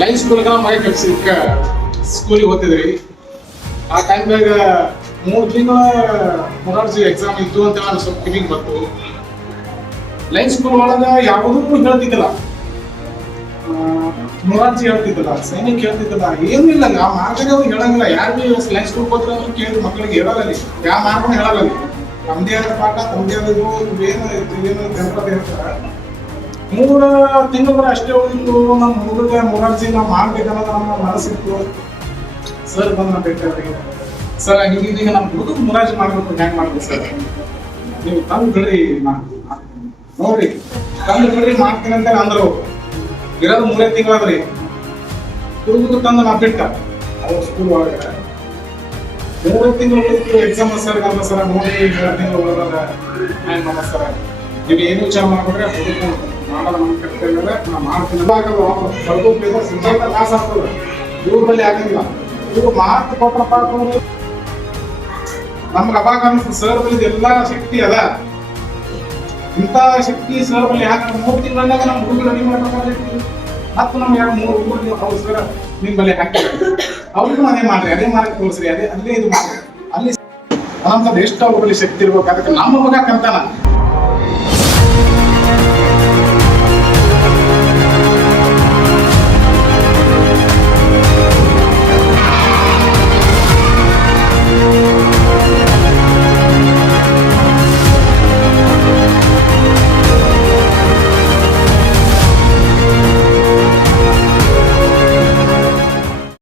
Line ಸ್ಕೂಲ್ಗೆ ಮನೆ ಕಟ್ಸಿದ್ಕ ಸ್ಕೂಲಿಗೆ ಓದ್ತಿದ್ರಿ. ಆ ಟೈಮ್ದಾಗ 3 ತಿಂಗಳ ಮೊರಾರ್ಜಿ ಎಕ್ಸಾಮ್ ಇತ್ತು ಅಂತ ನಾನು ಸ್ವಲ್ಪ ಕಿವಿಗೆ ಬಂತು. ಲೈನ್ ಸ್ಕೂಲ್ ಒಳಗೆ ಯಾವುದೂ ಹೇಳ್ತಿದ್ದಿಲ್ಲ, ಮೊರಾರ್ಜಿ ಹೇಳ್ತಿದ್ದಲ್ಲ, ಸೈನಿಕ್ ಹೇಳ್ತಿದ್ದಲ್ಲ, ಏನೂ ಇಲ್ಲ. ಆ ಮಾರ್ಗನೇ ಅವ್ರು ಹೇಳಂಗಿಲ್ಲ. ಯಾರು ಭೀ ಲೈನ್ ಸ್ಕೂಲ್ ಹೋದ್ರೆ ಅಂದ್ರೆ ಕೇಳಿ ಮಕ್ಕಳಿಗೆ ಹೇಳಲ್ಲ, ಯಾವ ಮಾರ್ಗನೂ ಹೇಳಲ್ಲ. ನಮ್ದೇ ಆದ ಪಾಠ ತಮ್ಮದೇ ಆದ ಏನು ಜನಪದ ಹೇಳ್ತಾರೆ. 3 ತಿಂಗಳು ಅಷ್ಟೇ ಉಳಿತು. ನಮ್ಮ ಹುಡುಗ ಮೊರಾರ್ಜಿ ನಾವು ಮಾಡ್ಬೇಕನ್ನೋದು ನಮ್ಮ ಮನಸ್ಸಿತ್ತು. ಸರ್ ಬಂದು ಬೇಕಾದ್ರೆ ಸರ್ ಈಗ ನಮ್ಮ ಹುಡುಗ ಮೊರಾರ್ಜಿ ಮಾಡ್ಬೇಕು, ಹ್ಯಾಂಗ್ ಮಾಡ್ಬೇಕು ಸರ್, ನೀವು ತಂದು ಬಿಡ್ರಿ ನೋಡ್ರಿ, ತಂದು ಬಿಡ್ರಿ ಮಾಡ್ತೀನಿ ಅಂತ ಅಂದ್ರು. ಇರೋದು 3 ತಿಂಗಳಾದ್ರಿ. ಹುಡುಗರು ತಂದು ನಾ ಬಿಟ್ಟ ಅವ್ರ ಸ್ಕೂಲ್ ಒಳಗೆ 3 ತಿಂಗಳು ಎಕ್ಸಾಮ್. ಸರ್ ಅಲ್ಲ ಸರ್, ನೋಡಿ 2 ತಿಂಗಳು ಒಳಗ ಹ್ಯಾಂಗ್ ಮಾಡ ಸರ್, ನೀವು ಏನು ವಿಚಾರ ಮಾಡ್ಬಿಟ್ರೆ ಹುಡುಗ ಮಾಡೋದು ನಮ್ಮ ಕರ್ತವ್ಯ, ನಾ ಮಾಡ್ತೀನಿ ಬರ್ಬೇಕು. ಸಿದ್ಧಾಂತ ಲಾಸ್ ಆಗ್ತದೆ, ಇವ್ರ ಬಳಿ ಆಗಂಗಿಲ್ಲ. ಇವ್ರು ಮಾತು ಕೊಟ್ರಪ್ಪ ಅಂತಂದ್ರೆ ನಮ್ಗೆ ಅವಾಗ ಅನ್ಸುತ್ತೆ ಸರ್ ಬಳಿ ಎಲ್ಲಾ ಶಕ್ತಿ ಅದ. ಇಂಥ ಶಕ್ತಿ ಸರ್ ಬಳಿ ಯಾಕೆ 3 ತಿಂಗಳಾಗ ನಮ್ಮ ಹುಡುಗರು ರೆಡಿ ಮಾಡ್ಬೇಕಾದ್ರೆ ಮತ್ತು ನಮ್ಗೆ ಯಾಕೆ 3 ಹುಡುಗರು ಹೌದು ಸರ್ ನಿಮ್ಮ ಬಳಿ ಹಾಕಿ ಅವ್ರಿಗೂ ಅದೇ ಮಾಡ್ರಿ, ಅದೇ ಮಾಡಕ್ಕೆ ತೋರಿಸ್ರಿ, ಅಲ್ಲೇ ಇದು ಮಾಡ್ರಿ. ಅಲ್ಲಿ ನಮ್ದು ಎಷ್ಟು ಅವ್ರ ಬಳಿ ಶಕ್ತಿ ಇರ್ಬೇಕು. ಅದಕ್ಕೆ ನಮ್ಮ ಮಗ ಕಂತಾನ